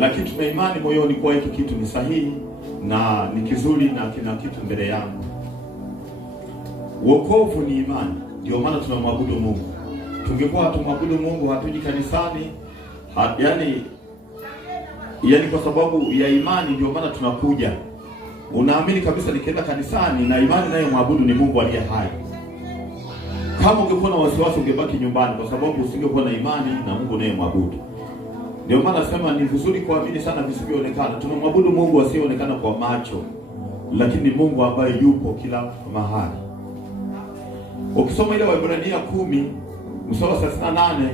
lakini tuna imani moyoni kwa hiki kitu ni sahihi na ni kizuri na kina kitu mbele yangu. Wokovu ni imani, ndio maana tunamwabudu Mungu. Tungekuwa hatumwabudu Mungu, hatuji kanisani, yani kwa sababu ya imani ndio maana tunakuja. Unaamini kabisa nikienda kanisani na imani naye mwabudu ni Mungu aliye hai. Kama ungekuwa na wasiwasi ungebaki nyumbani, kwa sababu usingekuwa na imani na Mungu naye mwabudu. Ndio maana nasema ni vizuri kuamini sana visivyoonekana. Tunamwabudu Mungu asiyeonekana kwa macho, lakini Mungu ambaye yupo kila mahali. Ukisoma ile Waebrania 10 mstari wa 38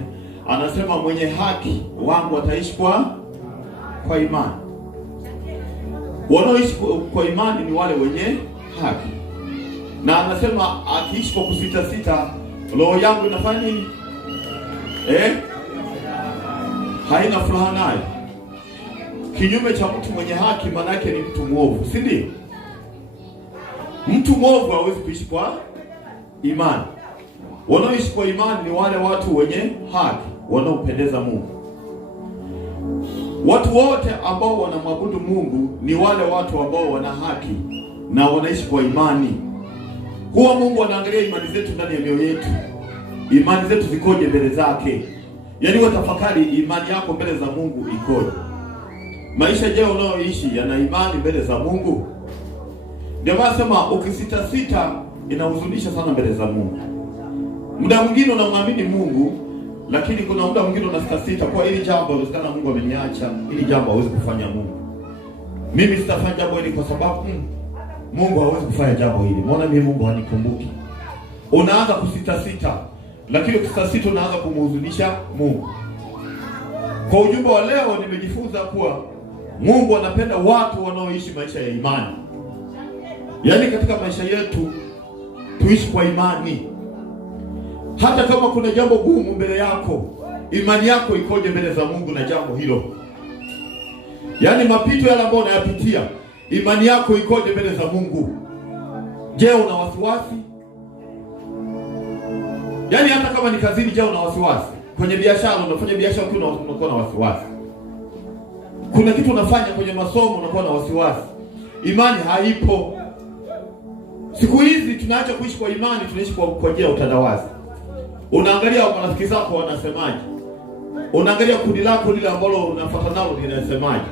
anasema mwenye haki wangu ataishi kwa imani. Wanaoishi kwa imani ni wale wenye haki. Na anasema akiishi kwa kusita, roho yangu inafanya nini? Haina furaha naye. Kinyume cha mtu mwenye haki maana yake ni mtu mwovu, si ndio? Mtu mwovu hawezi kuishi kwa imani. Wanaoishi kwa imani ni wale watu wenye haki, wanaopendeza Mungu. Watu wote ambao wanamwabudu Mungu ni wale watu ambao wana haki na wanaishi kwa imani. Huwa Mungu anaangalia imani zetu ndani ya mioyo yetu. Imani zetu zikoje mbele zake? Yaani watafakari imani yako mbele za Mungu ikoje? Maisha je unayoishi yana imani mbele za Mungu? Ndio maana sema ukisita inahuzunisha sana mbele za Mungu. Muda mwingine unamwamini Mungu, lakini kuna muda mwingine unasita kwa hili jambo inawezekana Mungu ameniacha, hili jambo hawezi kufanya Mungu. Mimi sitafanya jambo hili kwa sababu Mungu hawezi kufanya jambo hili. Mbona mimi Mungu hanikumbuki? Unaanza kusita, lakini ukisita unaanza kumhuzunisha Mungu. Kwa ujumbe wa leo nimejifunza kuwa Mungu anapenda watu wanaoishi maisha ya imani. Yaani katika maisha yetu tuishi kwa imani. Hata kama kuna jambo gumu mbele yako, imani yako ikoje mbele za Mungu na jambo hilo? Yaani mapito yale ambayo unayapitia, imani yako ikoje mbele za Mungu? Je, una wasiwasi? Yaani hata kama ni kazini, je, una wasiwasi? Kwenye biashara, unafanya biashara unakuwa na wasiwasi. Kuna kitu unafanya kwenye masomo unakuwa na wasiwasi. Imani haipo. Siku hizi tunaacha kuishi kwa imani, tunaishi kwa njia ya utandawazi. Unaangalia marafiki zako wanasemaje? Unaangalia kundi lako lile ambalo unafuata nalo linasemaje?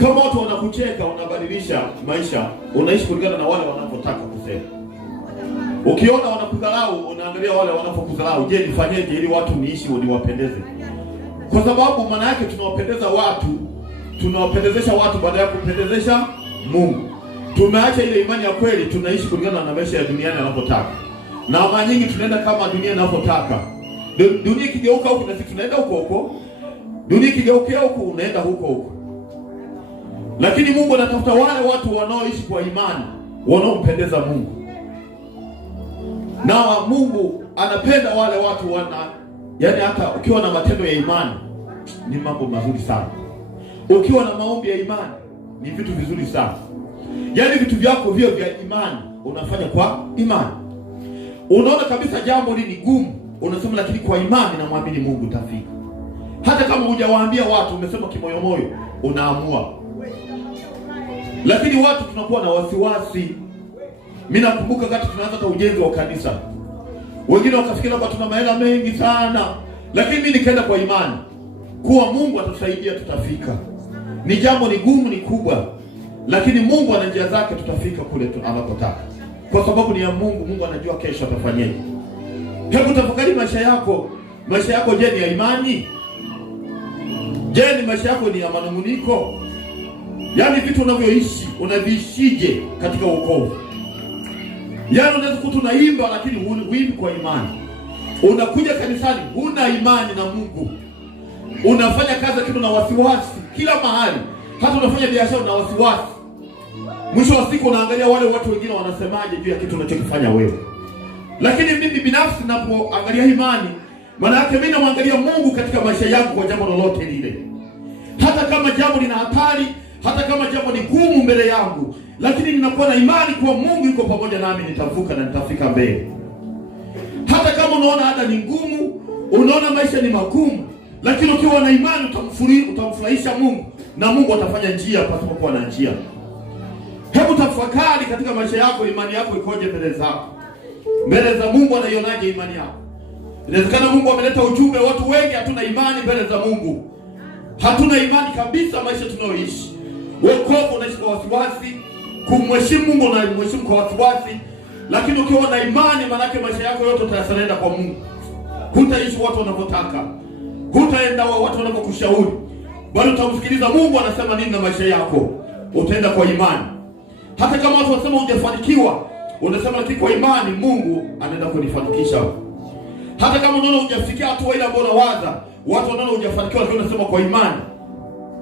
Kama watu wanakucheka, unabadilisha maisha, unaishi kulingana na wale wanapotaka kusema. Ukiona wanakudharau, unaangalia wale wanapokudharau, je, nifanyeje ili watu niishi niwapendeze? Kwa sababu maana yake tunawapendeza watu, tunawapendezesha watu badala ya kupendezesha Mungu. Tumeacha ile imani ya kweli, tunaishi kulingana na maisha ya duniani yanapotaka. Na mara nyingi tunaenda kama dunia inavyotaka. Dunia ikigeuka huko na sisi tunaenda huko. Dunia ikigeuka huko unaenda huko. Lakini Mungu anatafuta wale watu wanaoishi kwa imani, wanaompendeza Mungu. Na Mungu anapenda wale watu yaani hata ukiwa na matendo ya imani ni mambo mazuri sana. Ukiwa na maombi ya imani ni vitu vizuri sana. Yaani vitu vyako vio vya imani unafanya kwa imani. Unaona kabisa jambo hili ni gumu, unasema lakini kwa imani na muamini Mungu tafika. Hata kama hujawaambia watu, umesema kimoyomoyo, unaamua. Lakini watu tunakuwa na wasiwasi. Mimi nakumbuka wakati tunaanza kwa ujenzi wa kanisa, wengine wakafikiria kwamba tuna mahela mengi sana, lakini mimi nikaenda kwa imani kuwa Mungu atatusaidia, tutafika. Ni jambo ni gumu, ni kubwa, lakini Mungu ana njia zake, tutafika kule anapotaka. Kwa sababu ni ya Mungu, Mungu anajua kesho atafanyaje. Hebu tafakari maisha yako. Maisha yako je, ni ya imani? Je, ni maisha yako ni ya manunguniko? Yaani vitu unavyoishi, unaviishije katika wokovu? Yaani unaweza kuwa unaimba lakini huimbi kwa imani. Unakuja kanisani, huna imani na Mungu. Unafanya kazi lakini una wasiwasi kila mahali. Hata unafanya biashara una wasiwasi. Mwisho wa siku unaangalia wale watu wengine wanasemaje juu ya kitu unachokifanya wewe. Lakini mimi binafsi ninapoangalia imani, maana yake mimi namwangalia Mungu katika maisha yangu kwa jambo lolote lile. Hata kama jambo lina hatari, hata kama jambo ni gumu mbele yangu, lakini ninakuwa na imani kwa Mungu yuko pamoja nami, nitavuka na nitafika mbele. Hata kama unaona ada ni ngumu, unaona maisha ni magumu, lakini ukiwa na imani utamfurahisha Mungu. na Mungu atafanya njia pasipokuwa na njia. Hebu tafakari katika maisha yako, imani yako ikoje mbele zako? Mbele za Mungu anaionaje imani yako? Inawezekana Mungu ameleta ujumbe, watu wengi hatuna imani mbele za Mungu. Hatuna imani kabisa maisha tunayoishi. Wokovu unaishi kwa wasiwasi, kumheshimu Mungu na kumheshimu kwa wasiwasi. Lakini ukiwa na imani, manake maisha yako yote utayasalenda kwa Mungu. Hutaishi watu wanavyotaka, hutaenda watu wanavyokushauri, bali utamsikiliza Mungu anasema nini na maisha yako. Utaenda kwa imani. Hata kama watu wasema hujafanikiwa, unasema lakini kwa imani Mungu anaenda kunifanikisha. Hata kama unaona hujafikia hatua ile ambayo unawaza, watu wanaona hujafanikiwa, lakini unasema kwa imani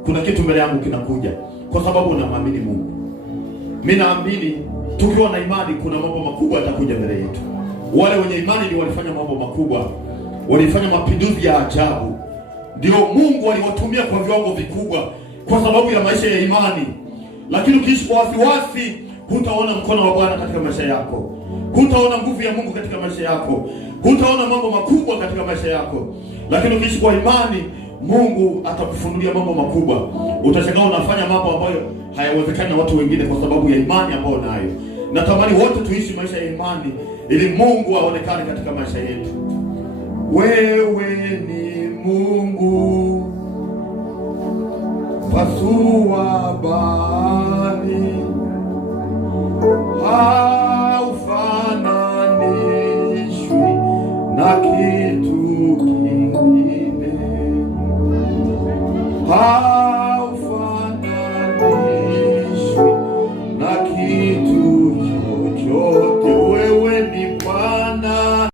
kuna kitu mbele yangu kinakuja, kwa sababu unamwamini Mungu. Mimi naamini tukiwa na imani kuna mambo makubwa yatakuja mbele yetu. Wale wenye imani ndio walifanya mambo makubwa, walifanya mapinduzi ya ajabu. Ndio Mungu aliwatumia kwa viwango vikubwa kwa sababu ya maisha ya imani. Lakini ukiishi kwa wasiwasi, hutaona mkono wa Bwana katika maisha yako. Hutaona nguvu ya Mungu katika maisha yako. Hutaona mambo makubwa katika maisha yako. Lakini ukiishi kwa imani, Mungu atakufunulia mambo makubwa. Utashangaa unafanya mambo ambayo hayawezekani na watu wengine kwa sababu ya imani ambayo unayo. Natamani wote tuishi maisha ya imani ili Mungu aonekane katika maisha yetu. Wewe ni Mungu, pasua bahari, haufananishwi na kitu kingine.